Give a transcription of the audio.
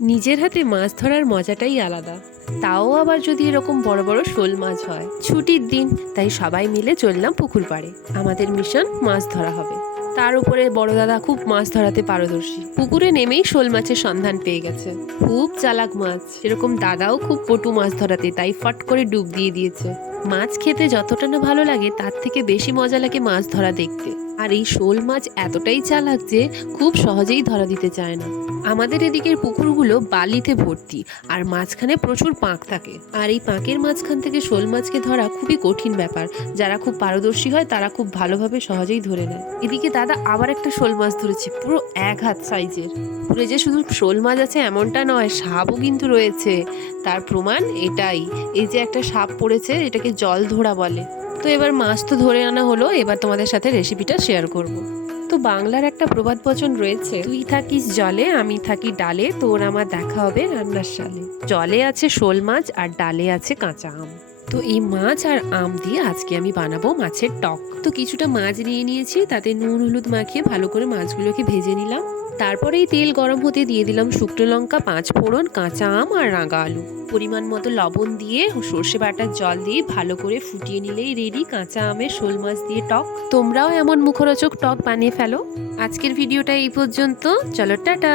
নিজের হাতে মাছ ধরার মজাটাই আলাদা, তাও আবার যদি এরকম বড় বড় শোল মাছ হয়। ছুটির দিন, তাই সবাই মিলে চললাম পুকুর পাড়ে। আমাদের মিশন মাছ ধরা হবে। তার উপরে বড় দাদা খুব মাছ ধরাতে পারদর্শী, পুকুরে নেমেই শোল মাছের সন্ধান পেয়ে গেছে। খুব চালাক মাছ, এরকম দাদাও খুব পটু মাছ ধরাতে, তাই ফট করে ডুব দিয়ে দিয়েছে। মাছ খেতে যতটা না ভালো লাগে, তার থেকে বেশি মজা লাগে মাছ ধরা দেখতে। আর এই শোল মাছ এতটাই চালাক যে খুব সহজেই ধরা দিতে চায় না। আমাদের এদিকের পুকুরগুলো বালিতে ভর্তি, আর মাঝখানে প্রচুর পাঁক থাকে। আর এই পাঁকের মাঝখান থেকে শোল মাছকে ধরা খুবই কঠিন ব্যাপার। যারা খুব পারদর্শী হয় তারা খুব ভালোভাবে সহজেই ধরে নেয়। এদিকে দাদা আবার একটা শোল মাছ ধরেছে, পুরো 1 হাত সাইজের। পুকুরে যে শুধু শোল মাছ আছে এমনটা নয়, সাপও কিন্তু রয়েছে। তার প্রমাণ এটাই, এই যে একটা সাপ পড়েছে, এটাকে জল ধরা বলে। তো এবার মাছ তো ধরে আনা হলো, এবার তোমাদের সাথে রেসিপিটা শেয়ার করব। তো বাংলার একটা প্রবাদ বচন রয়েছে, তুই থাকিস জলে আমি থাকি ডালে, তোর আমার দেখা হবে রান্নার শালে। জলে আছে শোল মাছ আর ডালে আছে কাঁচা আম। তো এই মাছ আর আম দিয়ে আজকে আমি বানাবো মাছের টক। তো কিছুটা মাছ নিয়ে নিয়েছি, তাতে নুন হলুদ মাখিয়ে ভালো করে মাছগুলোকে ভেজে নিলাম। তারপরেই তেল গরম হতে দিয়ে দিলাম শুকনো লঙ্কা, 5 ফোড়ন, কাঁচা আম আর রাঙা আলু। পরিমাণ মতো লবণ দিয়ে সর্ষে বাটার জল দিয়ে ভালো করে ফুটিয়ে নিলেই রেডি কাঁচা আমের শোল মাছ দিয়ে টক। তোমরাও এমন মুখরোচক টক বানিয়ে ফেলো। আজকের ভিডিওটা এই পর্যন্ত, চলো টাটা।